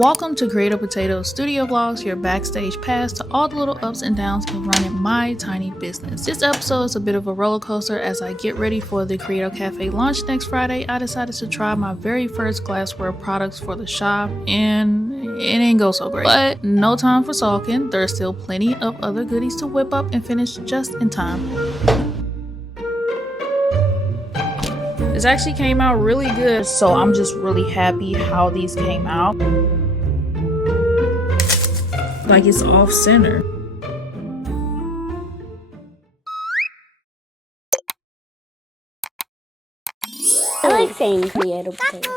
Welcome to Create-O Potatoe Studio Vlogs, your backstage pass to all the little ups and downs of running my tiny business. This episode is a bit of a roller coaster as I get ready for the Create-O Café launch next Friday. I decided to try my very first glassware products for the shop and it didn't go so great. But no time for sulking, there's still plenty of other goodies to whip up and finish just in time. This actually came out really good, so I'm just really happy how these came out. Like it's off center. I like saying Create-O Potatoe.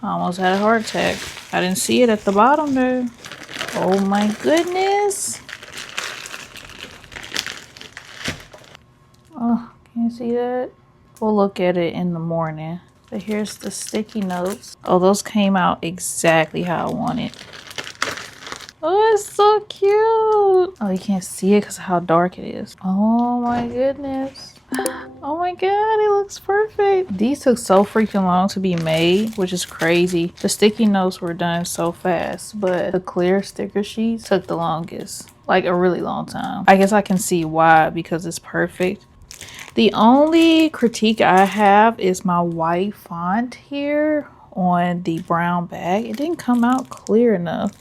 I almost had a heart attack. I didn't see it at the bottom there. Oh my goodness. Oh, can you see that? We'll look at it in the morning. But here's the sticky notes. Oh, those came out exactly how I wanted. Oh, it's so cute. Oh, you can't see it because of how dark it is. Oh my goodness. Oh my god, it looks perfect. These took so freaking long to be made, which is crazy. The sticky notes were done so fast, but the clear sticker sheets took the longest. Like a really long time. I guess I can see why, because it's perfect. The only critique I have is my white font here on the brown bag. It didn't come out clear enough,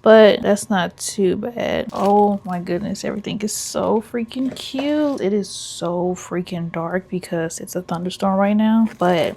but that's not too bad. Oh my goodness, everything is so freaking cute. It is so freaking dark because it's a thunderstorm right now, but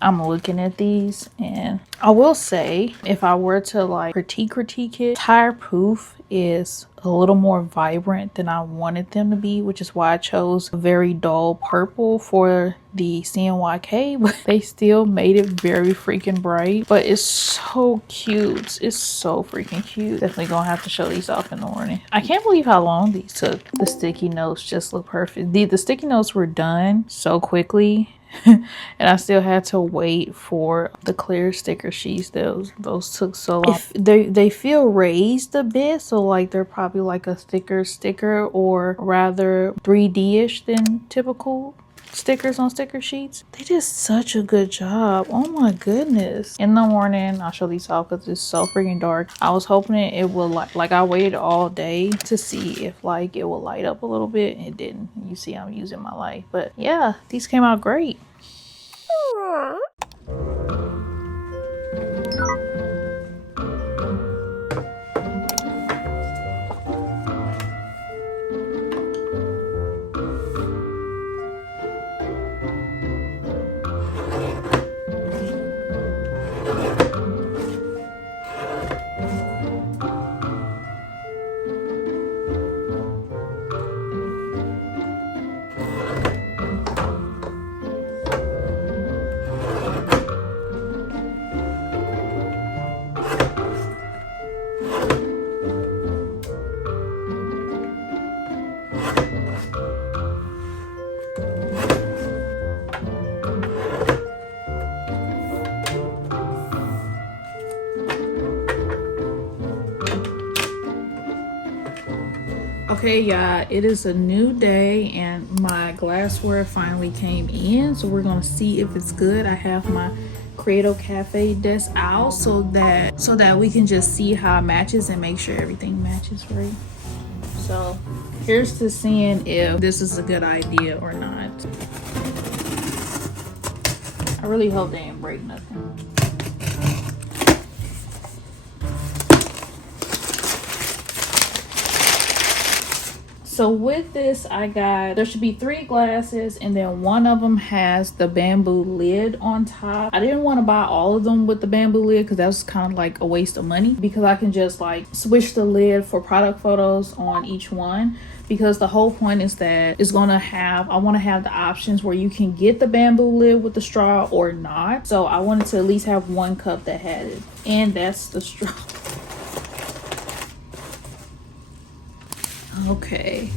I'm looking at these and I will say, if I were to like critique it, Tire Proof is a little more vibrant than I wanted them to be, which is why I chose a very dull purple for the CNYK, but they still made it very freaking bright. But it's so cute. It's so freaking cute. Definitely gonna have to show these off in the morning. I can't believe how long these took. The sticky notes just look perfect. The sticky notes were done so quickly. And I still had to wait for the clear sticker sheets. Those took so long. If they feel raised a bit, so like they're probably like a thicker sticker, or rather 3D-ish than typical stickers on sticker sheets. They did such a good job. Oh my goodness. In the morning I'll show these off because it's so freaking dark. I was hoping it would like I waited all day to see if like it will light up a little bit. It didn't. You see I'm using my light, but yeah, these came out great. Okay, y'all, it is a new day and my glassware finally came in, so we're gonna see if it's good. I have my Create-O Café desk out so that we can just see how it matches and make sure everything matches right. So here's to seeing if this is a good idea or not. I really hope they didn't break nothing. So with this, there should be 3 glasses and then one of them has the bamboo lid on top. I didn't want to buy all of them with the bamboo lid because that was kind of like a waste of money, because I can just like switch the lid for product photos on each one, because the whole point is that I want to have the options where you can get the bamboo lid with the straw or not. So I wanted to at least have one cup that had it, and that's the straw. Okay,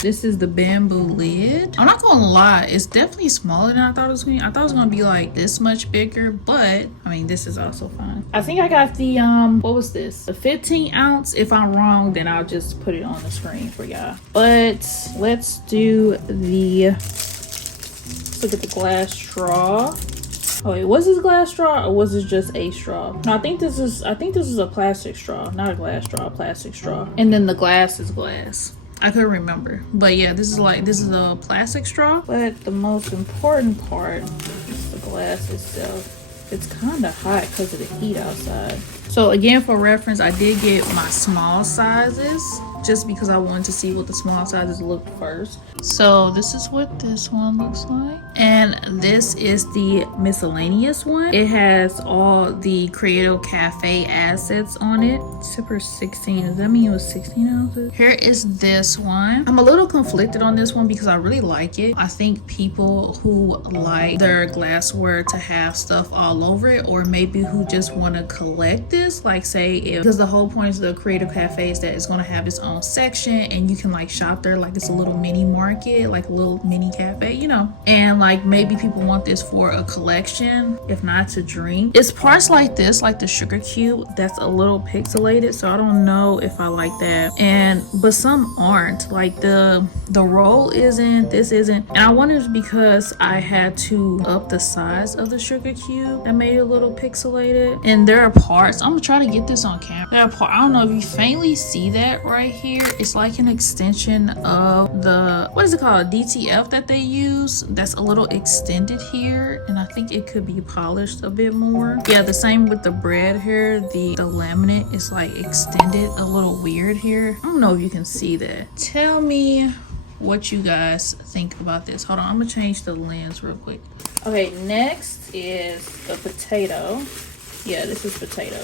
this is the bamboo lid. I'm not gonna lie, it's definitely smaller than I thought it was gonna be. I thought it was gonna be like this much bigger, but I mean, this is also fine. I think I got the what was this, the 15 ounce. If I'm wrong, then I'll just put it on the screen for y'all. But let's do let's look at the glass straw. Oh wait, was this glass straw or was this just a straw? No, I think this is a plastic straw, not a glass straw, a plastic straw. And then the glass is glass. I couldn't remember. But yeah, this is a plastic straw. But the most important part is the glass itself. It's kind of hot because of the heat outside. So again, for reference, I did get my small sizes just because I wanted to see what the small sizes look first. So this is what this one looks like. And this is the miscellaneous one. It has all the Create-O Café assets on it. Zipper 16, does that mean it was 16 ounces? Here is this one. I'm a little conflicted on this one because I really like it. I think people who like their glassware to have stuff all over it, or maybe who just want to collect this, like say because the whole point of the Create-O Café is that it's going to have its own section and you can like shop there like it's a little mini market, like a little mini cafe, you know. And like maybe people want this for a collection, if not to drink. It's parts like this, like the sugar cube, that's a little pixelated, so I don't know if I like that. But some aren't, like the roll isn't, this isn't. And I wonder if because I had to up the size of the sugar cube that made it a little pixelated. And there are parts, I'm gonna try to get this on camera. There are parts, I don't know if you faintly see that right here. It's like an extension of the, what is it called, DTF that they use, that's a little extended here, and I think it could be polished a bit more. Yeah, the same with the bread here. The laminate is like extended a little weird here. I don't know if you can see that. Tell me what you guys think about this. Hold on, I'm gonna change the lens real quick. Okay, next is the potato. Yeah, this is potato.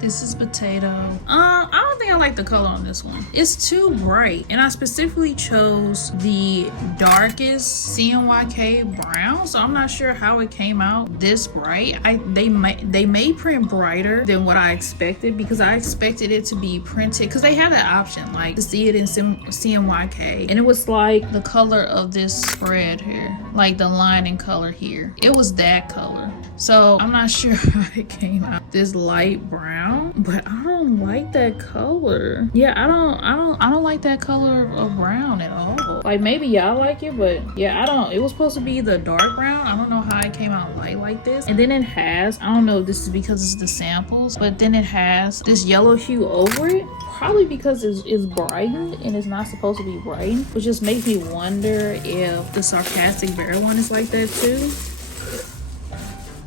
This is potato. I don't think I like the color on this one. It's too bright, and I specifically chose the darkest CMYK brown, so I'm not sure how it came out this bright. They may print brighter than what I expected, because I expected it to be printed, because they have that option like to see it in CMYK, and it was like the color of this spread here, like the lining color here. It was that color, so I'm not sure how it came out this light brown, but I don't like that color. Yeah, I don't like that color of brown at all. Like maybe y'all like it, but yeah, it was supposed to be the dark brown. I don't know how it came out light like this. And then it has, I don't know if this is because it's the samples, but then it has this yellow hue over it, probably because it's brightened and it's not supposed to be brightened, which just makes me wonder if the Sarcastic Bear one is like that too.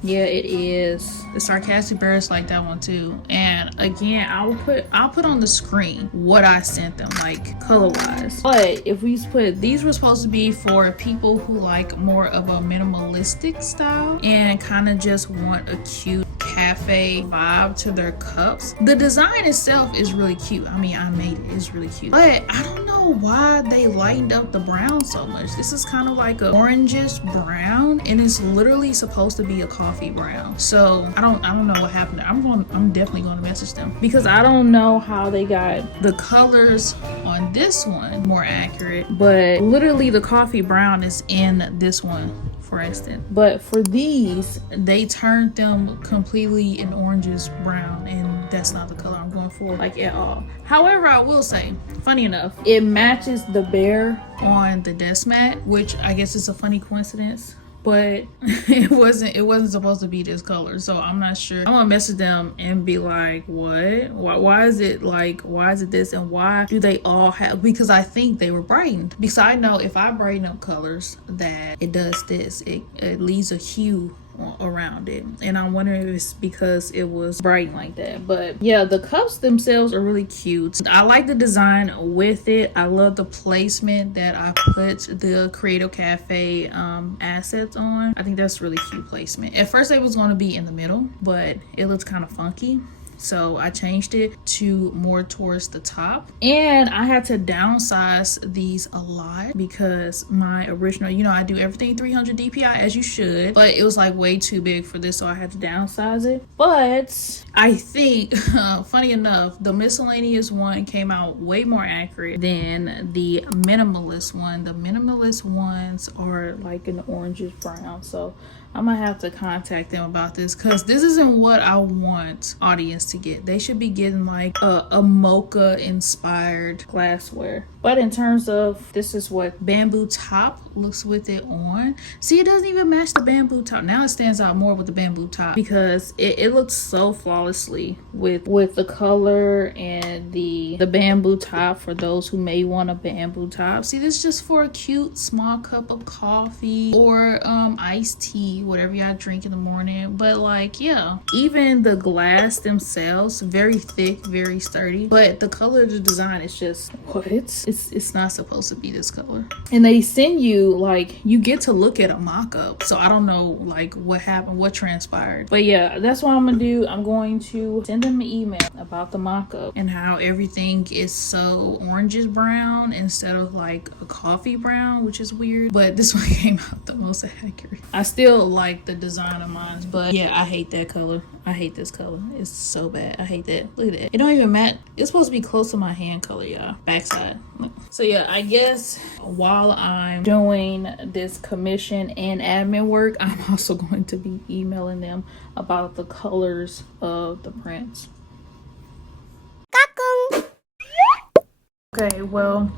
Yeah, it is. The Sarcastic Bear is like that one too. And again, I'll put on the screen what I sent them, like color wise. But if we put, these were supposed to be for people who like more of a minimalistic style and kind of just want a cute cafe vibe to their cups. The design itself is really cute. I mean, I made it, it's really cute. But I don't know know why they lightened up the brown so much. This is kind of like a orangish brown, and it's literally supposed to be a coffee brown. So I don't know what happened. I'm definitely going to message them because I don't know how they got the colors on this one more accurate, but literally the coffee brown is in this one, for instance. But for these, they turned them completely an orangish brown, and that's not the color I'm going for, like, at all. However, I will say, funny enough, it matches the bear on the Deskmat, which I guess is a funny coincidence, but it wasn't supposed to be this color. So I'm not sure. I'm gonna message them and be like, what? Why is it like, why is it this, and why do they all have, because I think they were brightened. Because I know if I brighten up colors that it does this, it leaves a hue around it, and I'm wondering if it's because it was bright like that. But yeah, the cups themselves are really cute. I like the design with it. I love the placement that I put the Create-O Café assets on. I think that's really cute placement. At first it was going to be in the middle, but it looks kind of funky, so I changed it to more towards the top. And I had to downsize these a lot because my original, you know, I do everything 300 DPI as you should, but it was like way too big for this, so I had to downsize it. But I think funny enough, the miscellaneous one came out way more accurate than the minimalist one. The minimalist ones are like an orangish brown, so I'm gonna have to contact them about this, because this isn't what I want audience to get. They should be getting like a mocha inspired glassware. But in terms of, this is what bamboo top looks with it on. See, it doesn't even match the bamboo top. Now it stands out more with the bamboo top because it looks so flawlessly with the color and the bamboo top, for those who may want a bamboo top. See, this is just for a cute small cup of coffee or iced tea, whatever y'all drink in the morning. But like, yeah, even the glass themselves, very thick, very sturdy, but the color of the design is just, what? It's not supposed to be this color. And they send you, like, you get to look at a mock-up, so I don't know like what happened, what transpired. But yeah, that's what I'm gonna do. I'm going to send them an email about the mock-up and how everything is so orangish brown instead of like a coffee brown, which is weird, but this one came out the most accurate. I still like the design of mine, but yeah, I hate that color. I hate this color. It's so bad. I hate that. Look at that. It don't even match. It's supposed to be close to my hand color, y'all. Backside. So yeah, I guess while I'm doing this commission and admin work, I'm also going to be emailing them about the colors of the prints. Okay, well,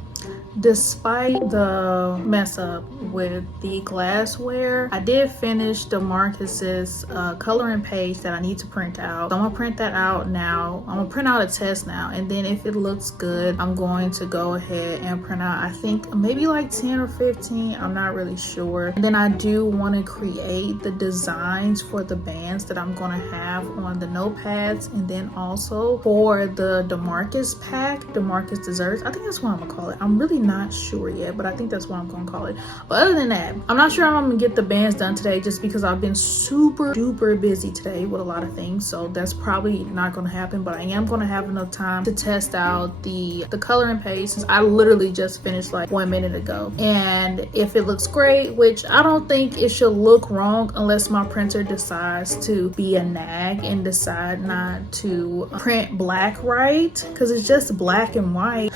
despite the mess up with the glassware, I did finish the Marcus's coloring page that I need to print out. So I'm gonna print that out now. I'm gonna print out a test now, and then if it looks good, I'm going to go ahead and print out, I think maybe like 10 or 15, I'm not really sure. And then I do want to create the designs for the bands that I'm gonna have on the notepads, and then also for the DeMarcus pack, DeMarcus desserts. I think that's what I'm gonna call it. I'm really not sure yet, but I think that's what I'm gonna call it. But other than that, I'm not sure I'm gonna get the bands done today, just because I've been super duper busy today with a lot of things, so that's probably not gonna happen. But I am gonna have enough time to test out the coloring page, since I literally just finished like 1 minute ago. And if it looks great, which I don't think it should look wrong unless my printer decides to be a nag and decide not to print black right, because it's just black and white.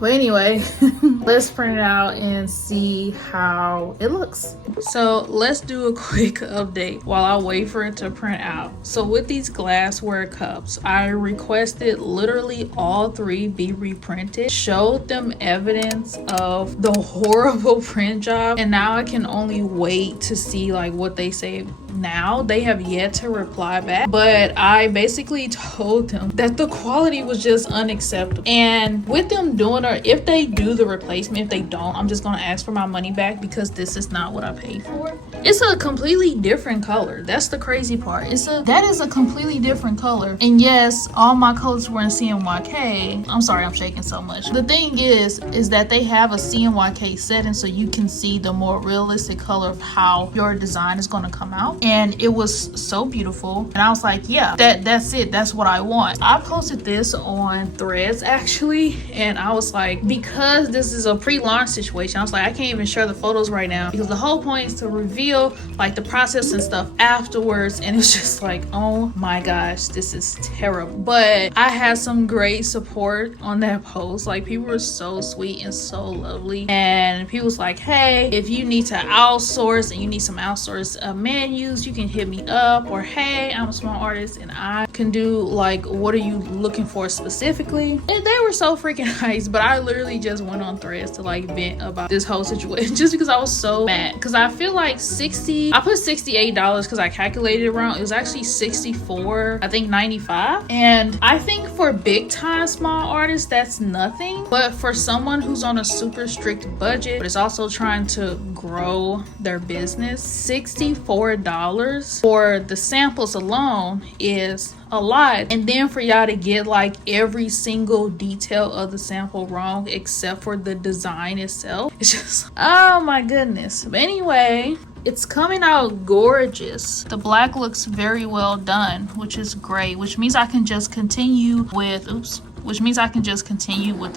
But anyway, let's print it out and see how it looks. So let's do a quick update while I wait for it to print out. So with these glassware cups, I requested literally all 3 be reprinted, showed them evidence of the horrible print job, and now I can only wait to see like what they say. Now they have yet to reply back, but I basically told them that the quality was just unacceptable. And with them doing, or if they do the replacement, if they don't, I'm just gonna ask for my money back, because this is not what I paid for. It's a completely different color. That's the crazy part. That is a completely different color. And yes, all my colors were in CMYK. I'm sorry I'm shaking so much. The thing is that they have a CMYK setting, so you can see the more realistic color of how your design is gonna come out. And it was so beautiful, and I was like, yeah, that's it, that's what I want. I posted this on Threads actually, and I was like, because this this is a pre-launch situation. I was like, I can't even share the photos right now because the whole point is to reveal like the process and stuff afterwards. And it's just like, oh my gosh, this is terrible. But I had some great support on that post. Like, people were so sweet and so lovely. And people was like, hey, if you need to outsource and you need some outsourced menus, you can hit me up. Or hey, I'm a small artist and I can do like, what are you looking for specifically? And they were so freaking nice. But I literally just went on Threads to like vent about this whole situation just because I was so mad. Because I feel like I put $68 because I calculated it wrong. It was actually 64, I think 95. And I think for big time small artists, that's nothing. But for someone who's on a super strict budget, but is also trying to grow their business, $64 for the samples alone is a lot. And then for y'all to get like every single detail of the sample wrong except for the design itself, it's just, oh my goodness. But anyway, it's coming out gorgeous. The black looks very well done, which is great, which means I can just continue with the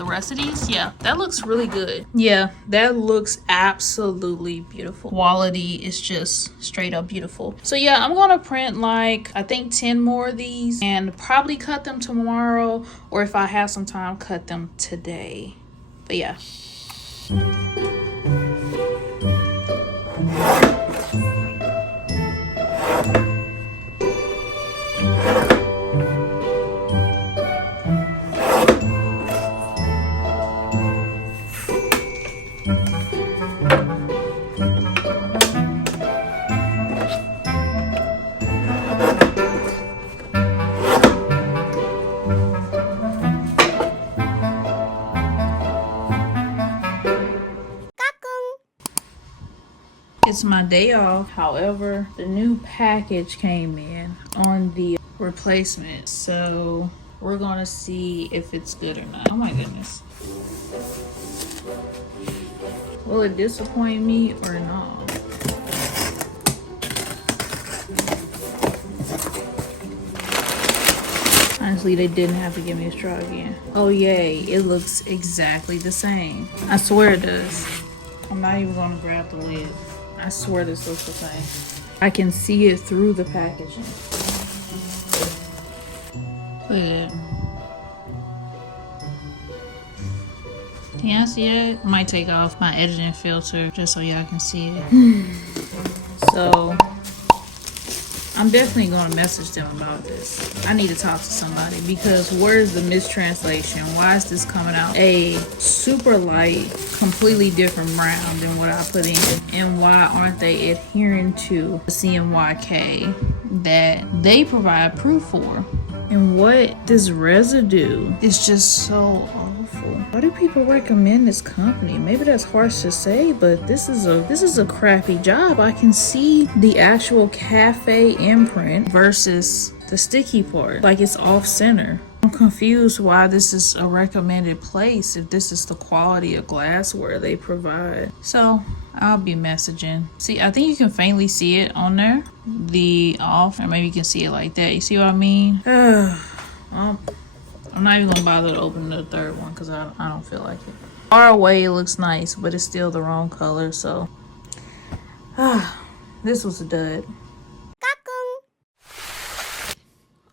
rest of these. Yeah, that looks really good. Yeah, that looks absolutely beautiful. Quality is just straight up beautiful. So yeah, I'm gonna print like, I think 10 more of these and probably cut them tomorrow, or if I have some time, cut them today. But yeah. It's my day off. However, the new package came in on the replacement, so we're gonna see if it's good or not. Oh my goodness. Will it disappoint me or not? Honestly, they didn't have to give me a straw again. Oh yay, it looks exactly the same. I swear it does. I'm not even gonna grab the lid. I swear this looks the same. I can see it through the packaging. Look at that. Can y'all see it? I might take off my editing filter just so y'all can see it. So I'm definitely gonna message them about this. I need to talk to somebody because where's the mistranslation? Why is this coming out a super light, completely different brown than what I put in? And why aren't they adhering to the CMYK that they provide proof for? And what this residue is just so awful. Why do people recommend this company? Maybe that's harsh to say, but this is a crappy job. I can see the actual cafe imprint versus the sticky part. Like, it's off center. I'm confused why this is a recommended place if this is the quality of glassware they provide. So I'll be messaging. See, I think you can faintly see it on there, the off, or maybe you can see it like that. You see what I mean? Well, I'm not even gonna bother to open the third one because I don't feel like it. Far away it looks nice, but it's still the wrong color. So this was a dud.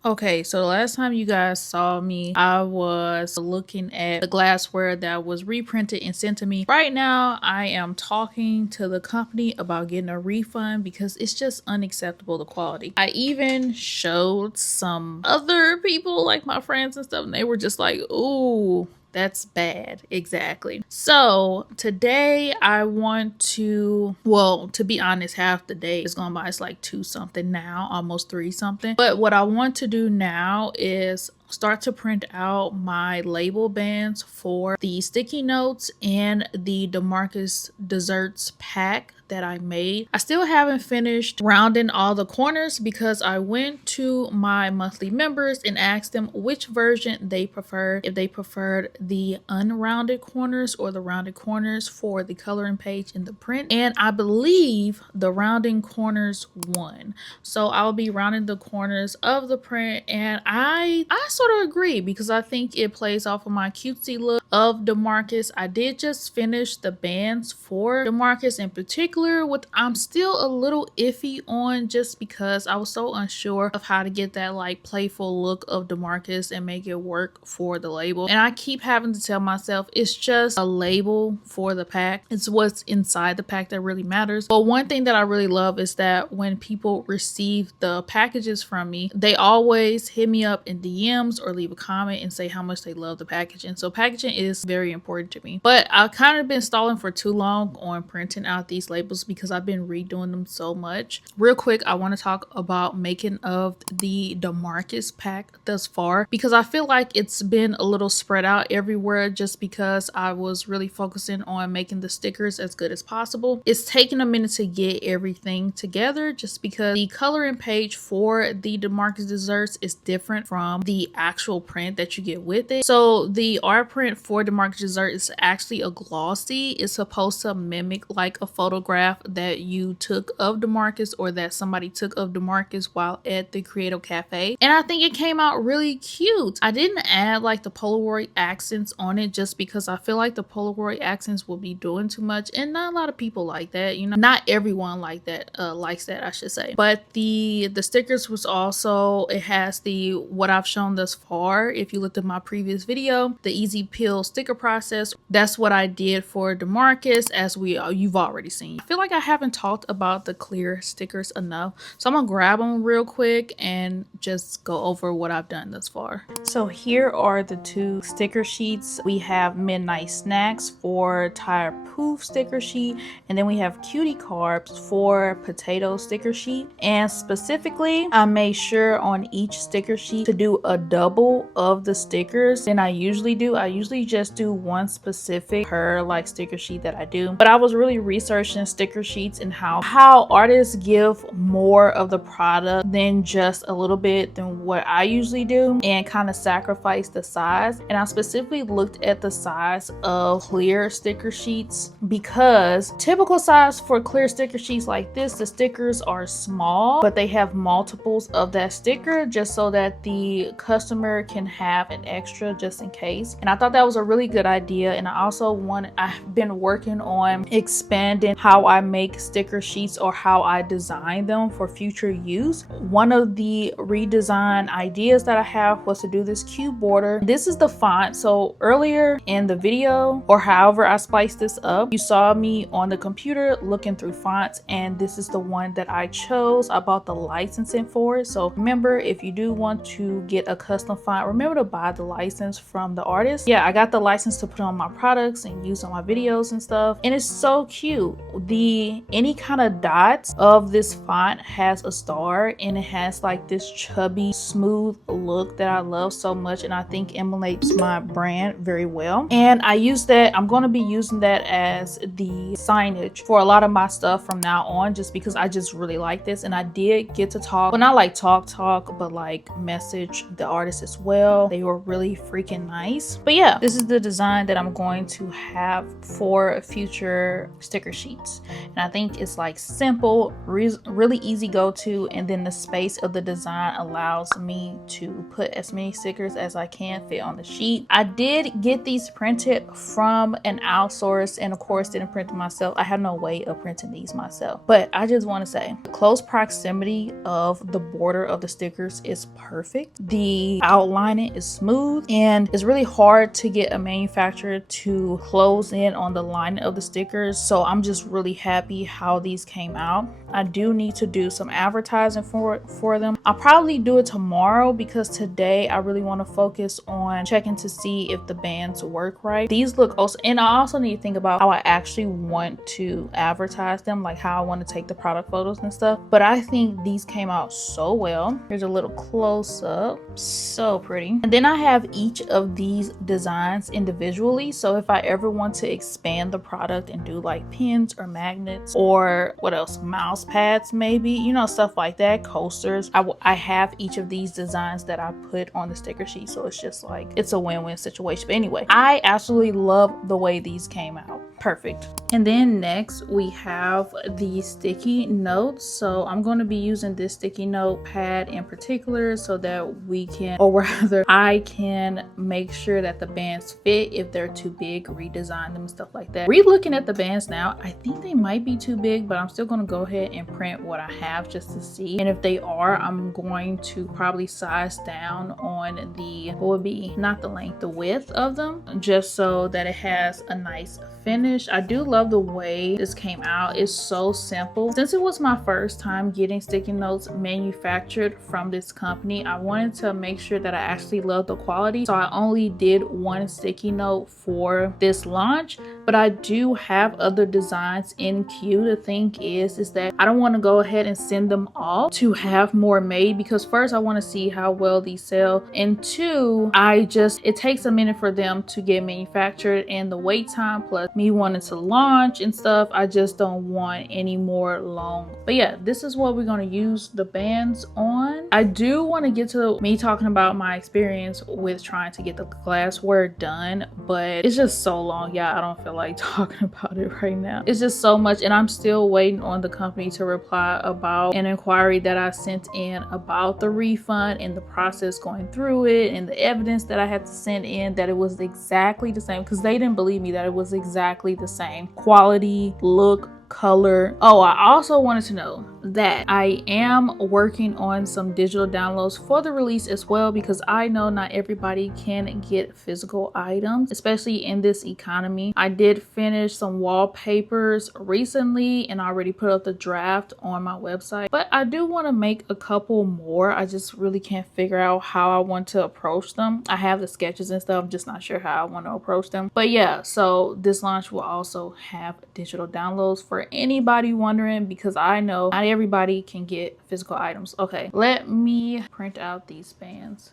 Okay, so the last time you guys saw me, I was looking at the glassware that was reprinted and sent to me. Right now, I am talking to the company about getting a refund because it's just unacceptable, the quality. I even showed some other people, like my friends and stuff, and they were just like, ooh, that's bad. Exactly. So today I want to, well, to be honest, half the day is gone by. It's like 2 something now, almost 3 something. But what I want to do now is start to print out my label bands for the sticky notes and the DeMarcus desserts pack that I made. I still haven't finished rounding all the corners because I went to my monthly members and asked them which version they preferred, if they preferred the unrounded corners or the rounded corners for the coloring page in the print. And I believe the rounding corners won. So I'll be rounding the corners of the print, and I sort of agree because I think it plays off of my cutesy look of DeMarcus. I did just finish the bands for DeMarcus in particular, which I'm still a little iffy on just because I was so unsure of how to get that like playful look of DeMarcus and make it work for the label. And I keep having to tell myself it's just a label for the pack. It's what's inside the pack that really matters. But one thing that I really love is that when people receive the packages from me, they always hit me up in DMs or leave a comment and say how much they love the packaging. So packaging is very important to me. But I've kind of been stalling for too long on printing out these labels because I've been redoing them so much. Real quick, I want to talk about making of the DeMarcus pack thus far because I feel like it's been a little spread out everywhere just because I was really focusing on making the stickers as good as possible. It's taken a minute to get everything together just because the coloring page for the DeMarcus desserts is different from the actual print that you get with it. So the art print for DeMarcus dessert is actually a glossy. It's supposed to mimic like a photograph that you took of DeMarcus or that somebody took of DeMarcus while at the Create-O Café. And I think it came out really cute. I didn't add like the Polaroid accents on it just because I feel like the Polaroid accents will be doing too much, and not a lot of people like that, you know, not everyone like that likes that, I should say. But the stickers was also, it has the what I've shown thus far. If you looked at my previous video, the easy peel sticker process, that's what I did for DeMarcus, as you've already seen. I feel like I haven't talked about the clear stickers enough, so I'm gonna grab them real quick and just go over what I've done thus far. So here are the two sticker sheets. We have Midnight Snacks for Tire Poof sticker sheet, and then we have Cutie Carbs for Potato sticker sheet. And specifically, I made sure on each sticker sheet to do a double of the stickers than I usually do. I usually just do one specific per like sticker sheet that I do, but I was really researching sticker sheets and how artists give more of the product than just a little bit than what I usually do and kind of sacrifice the size. And I specifically looked at the size of clear sticker sheets because typical size for clear sticker sheets like this, the stickers are small, but they have multiples of that sticker just so that the customer can have an extra just in case. And I thought that was a really good idea. And I've been working on expanding how I make sticker sheets or how I design them for future use. One of the redesign ideas that I have was to do this cube border. This is the font. So earlier in the video, or however I spiced this up, you saw me on the computer looking through fonts, and this is the one that I chose. I bought the licensing for it. So remember, if you do want to get a custom font, remember to buy the license from the artist. Yeah, I got the license to put on my products and use on my videos and stuff, and it's so cute. Any kind of dots of this font has a star, and it has like this chubby smooth look that I love so much, and I think emulates my brand very well. And I use that, I'm going to be using that as the signage for a lot of my stuff from now on, just because I just really like this. And I did get to talk, well, not like talk, but like message the artist as well. They were really freaking nice. But yeah, this is the design that I'm going to have for future sticker sheets. And I think it's like simple, really easy go to, and then the space of the design allows me to put as many stickers as I can fit on the sheet. I did get these printed from an outsource, and of course didn't print them myself. I have no way of printing these myself, but I just want to say the close proximity of the border of the stickers is perfect. The outlining is smooth, and it's really hard to get a manufacturer to close in on the lining of the stickers. So I'm just really happy how these came out. I do need to do some advertising for them. I'll probably do it tomorrow because today I really want to focus on checking to see if the bands work right. These look awesome, and I also need to think about how I actually want to advertise them, like how I want to take the product photos and stuff. But I think these came out so well. Here's a little close up, so pretty. And then I have each of these designs individually, so if I ever want to expand the product and do like pins or magnets or what else, mouse pads maybe, you know, stuff like that, coasters, I have each of these designs that I put on the sticker sheet. So it's just like, it's a win-win situation. But anyway, I absolutely love the way these came out. perfect. And then next we have the sticky notes. So I'm going to be using this sticky note pad in particular so that we can, or rather I can make sure that the bands fit. If they're too big, redesign them and stuff like that. Re-looking at the bands now, I think they might be too big, but I'm still going to go ahead and print what I have just to see. And if they are, I'm going to probably size down on the, what would be, not the length, the width of them, just so that it has a nice finish. I do love the way this came out. It's so simple. Since it was my first time getting sticky notes manufactured from this company, I wanted to make sure that I actually love the quality. So I only did one sticky note for this launch, but I do have other designs in queue. The thing is that I don't want to go ahead and send them off to have more made, because first I want to see how well these sell, and two, it takes a minute for them to get manufactured, and the wait time plus me wanting to launch and stuff, I just don't want any more long. But yeah, this is what we're going to use the bands on. I do want to get to me talking about my experience with trying to get the glassware done, but it's just so long. Yeah, I don't feel like talking about it right now. It's just so much, and I'm still waiting on the company to reply about an inquiry that I sent in about the refund and the process going through it, and the evidence that I had to send in that it was exactly the same, because they didn't believe me that it was exactly the same quality, look, color. Oh, I also wanted to know that I am working on some digital downloads for the release as well, because I know not everybody can get physical items, especially in this economy. I did finish some wallpapers recently and already put up the draft on my website, but I do want to make a couple more. I just really can't figure out how I want to approach them. I have the sketches and stuff, I'm just not sure how I want to approach them. But yeah, so this launch will also have digital downloads for anybody wondering, because I know not everybody can get physical items. Okay, let me print out these bands.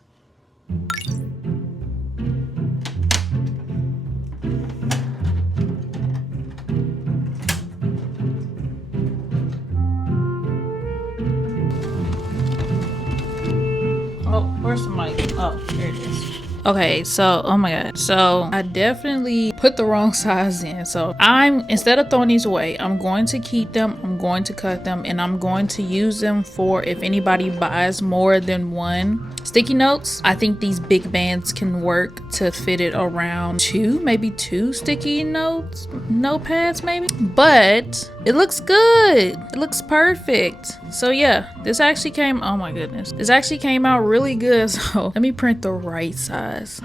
Oh, where's the mic? Oh, there it is. Okay, so oh my god, so I definitely put the wrong size in. So instead of throwing these away, I'm going to keep them, I'm going to cut them, and I'm going to use them for if anybody buys more than one sticky notes. I think these big bands can work to fit it around maybe two sticky notepads maybe, but it looks good, it looks perfect. So yeah, this actually came, oh my goodness, this actually came out really good. So let me print the right size.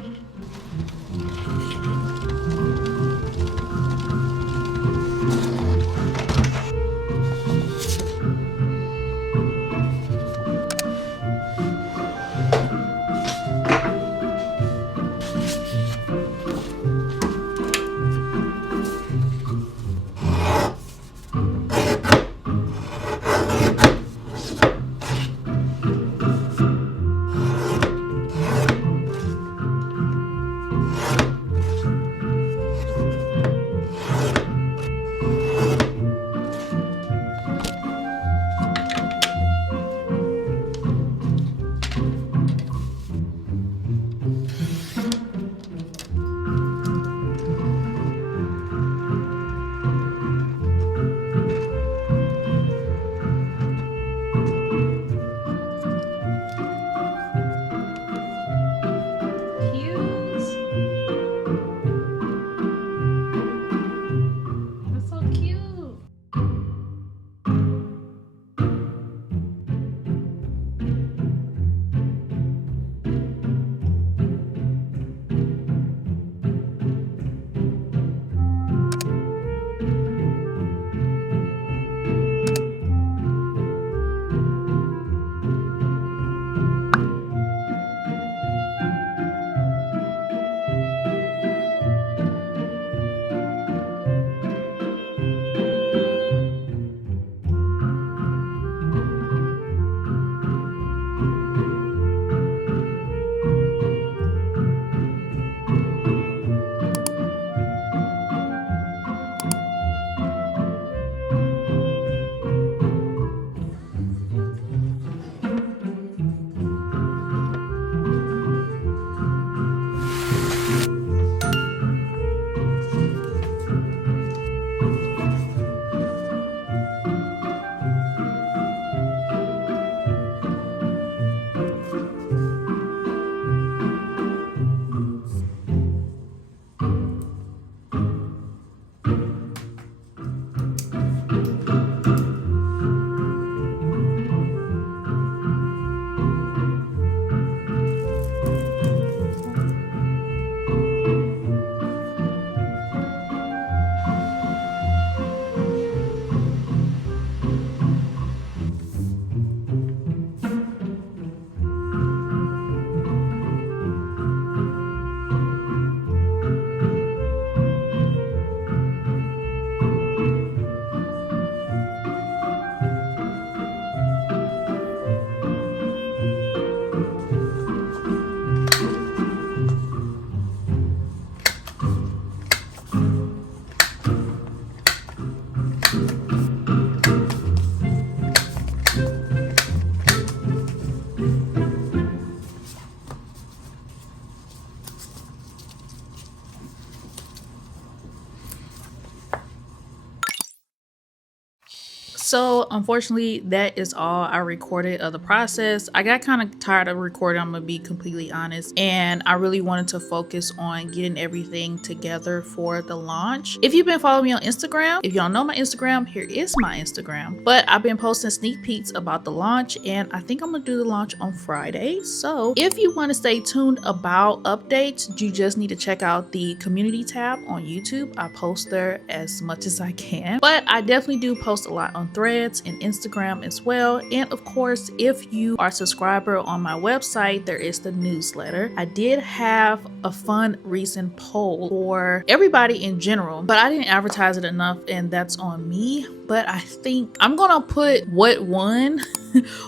So unfortunately, that is all I recorded of the process. I got kind of tired of recording, I'm gonna be completely honest, and I really wanted to focus on getting everything together for the launch. If you've been following me on Instagram, if you don't know my Instagram, here is my Instagram. But I've been posting sneak peeks about the launch, and I think I'm gonna do the launch on Friday. So if you want to stay tuned about updates, you just need to check out the community tab on YouTube. I post there as much as I can, but I definitely do post a lot on Threads and Instagram as well. And of course, if you are a subscriber on my website, there is the newsletter. I did have a fun recent poll for everybody in general, but I didn't advertise it enough, and that's on me. But I think I'm gonna put what won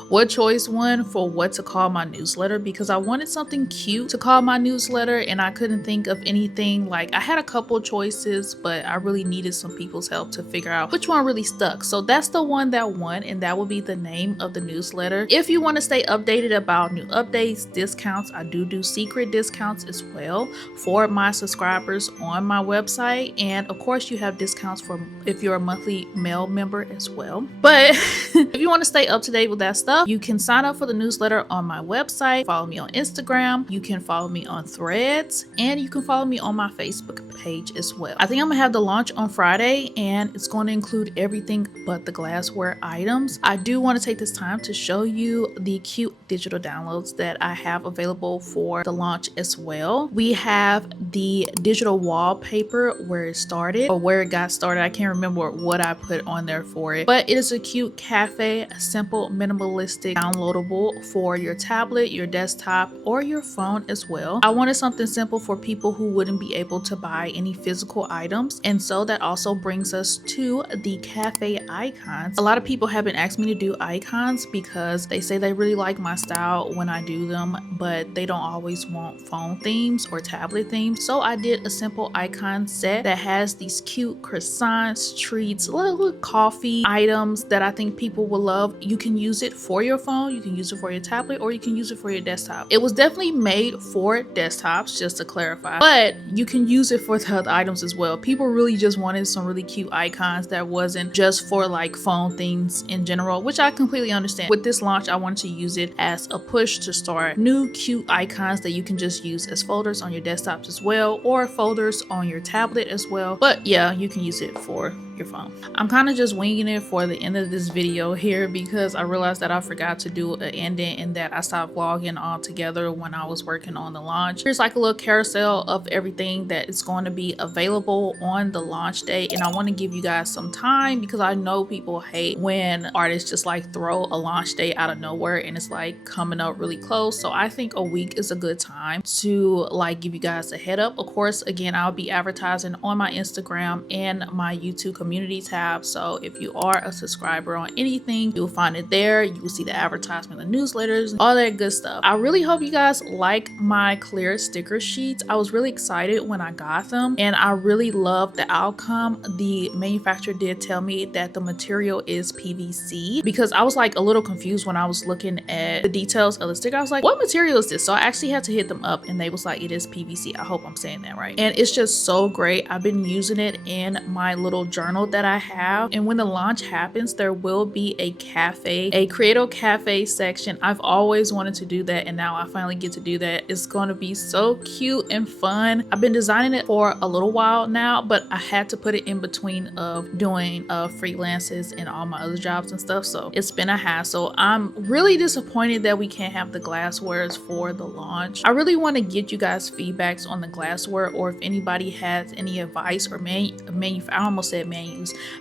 what choice won for what to call my newsletter, because I wanted something cute to call my newsletter and I couldn't think of anything. Like, I had a couple choices, but I really needed some people's help to figure out which one really stuck. So that's the one that won, and that will be the name of the newsletter. If you want to stay updated about new updates, discounts, I do secret discounts as well for my subscribers on my website. And of course, you have discounts for if you're a monthly mail member as well. But if you want to stay up to date with that stuff, you can sign up for the newsletter on my website, follow me on Instagram, you can follow me on Threads, and you can follow me on my Facebook page as well. I think I'm gonna have the launch on Friday, and it's going to include everything but the glassware items. I do want to take this time to show you the cute digital downloads that I have available for the launch as well. We have the digital wallpaper where it started, or where it got started. I can't remember what I put on there for it, but it is a cute cafe, simple, minimalistic, downloadable for your tablet, your desktop, or your phone as well. I wanted something simple for people who wouldn't be able to buy any physical items, and so that also brings us to the cafe icons. A lot of people have been asking me to do icons because they say they really like my style when I do them, but they don't always want phone themes or tablet themes. So I did a simple icon set that has these cute croissants, treats, little coffee items that I think people will love. You can use it for your phone, you can use it for your tablet, or you can use it for your desktop. It was definitely made for desktops, just to clarify, but you can use it for the other items as well. People really just wanted some really cute icons that wasn't just for like phone things in general, which I completely understand. With this launch, I wanted to use it as a push to start new cute icons that you can just use as folders on your desktops as well, or folders on your tablet as well. But yeah, you can use it for your phone. I'm kind of just winging it for the end of this video here because I realized that I forgot to do an ending and that I stopped vlogging altogether when I was working on the launch. Here's like a little carousel of everything that is going to be available on the launch day, and I want to give you guys some time because I know people hate when artists just like throw a launch day out of nowhere and it's like coming up really close. So I think a week is a good time to like give you guys a head up. Of course, again, I'll be advertising on my Instagram and my YouTube community tab. So if you are a subscriber on anything, you'll find it there. You will see the advertisement, the newsletters, all that good stuff. I really hope you guys like my clear sticker sheets. I was really excited when I got them, and I really love the outcome. The manufacturer did tell me that the material is PVC, because I was like a little confused when I was looking at the details of the sticker. I was like, what material is this? So I actually had to hit them up and they was like, it is PVC. I hope I'm saying that right. And it's just so great. I've been using it in my little journal that I have, and when the launch happens, there will be a cafe, a Create-O Café section. I've always wanted to do that, and now I finally get to do that. It's going to be so cute and fun. I've been designing it for a little while now, but I had to put it in between of doing freelances and all my other jobs and stuff, so it's been a hassle. I'm really disappointed that we can't have the glasswares for the launch. I really want to get you guys feedbacks on the glassware, or if anybody has any advice or I almost said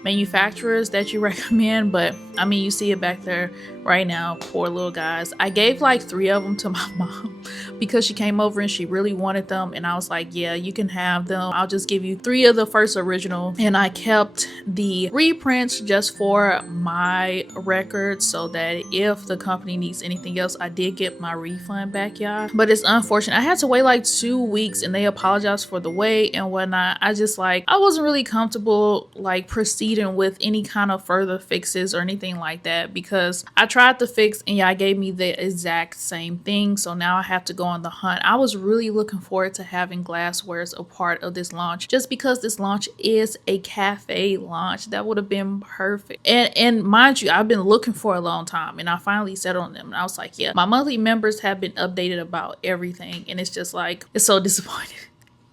manufacturers that you recommend, but I mean, you see it back there right now. Poor little guys. I gave like 3 of them to my mom because she came over and she really wanted them, and I was like, yeah, you can have them. I'll just give you 3 of the first original, and I kept the reprints just for my records so that if the company needs anything else. I did get my refund back, y'all, but it's unfortunate. I had to wait like 2 weeks, and they apologized for the wait and whatnot. I just like, I wasn't really comfortable like like proceeding with any kind of further fixes or anything like that, because I tried to fix and y'all gave me the exact same thing. So now I have to go on the hunt. I was really looking forward to having Glassware as a part of this launch, just because this launch is a cafe launch. That would have been perfect. And mind you, I've been looking for a long time, and I finally settled on them. And I was like, yeah, my monthly members have been updated about everything, and it's just like, it's so disappointing.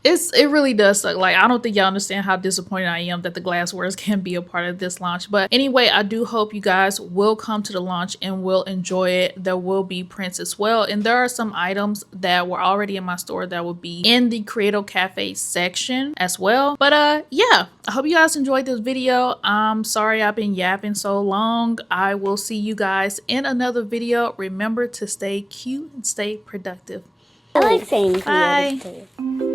It really does suck. Like, I don't think y'all understand how disappointed I am that the Glasswares can be a part of this launch. But anyway, I do hope you guys will come to the launch and will enjoy it. There will be prints as well, and there are some items that were already in my store that will be in the Create-O Café section as well. But yeah, I hope you guys enjoyed this video. I'm sorry I've been yapping so long. I will see you guys in another video. Remember to stay cute and stay productive. I like saying Bye. creative too.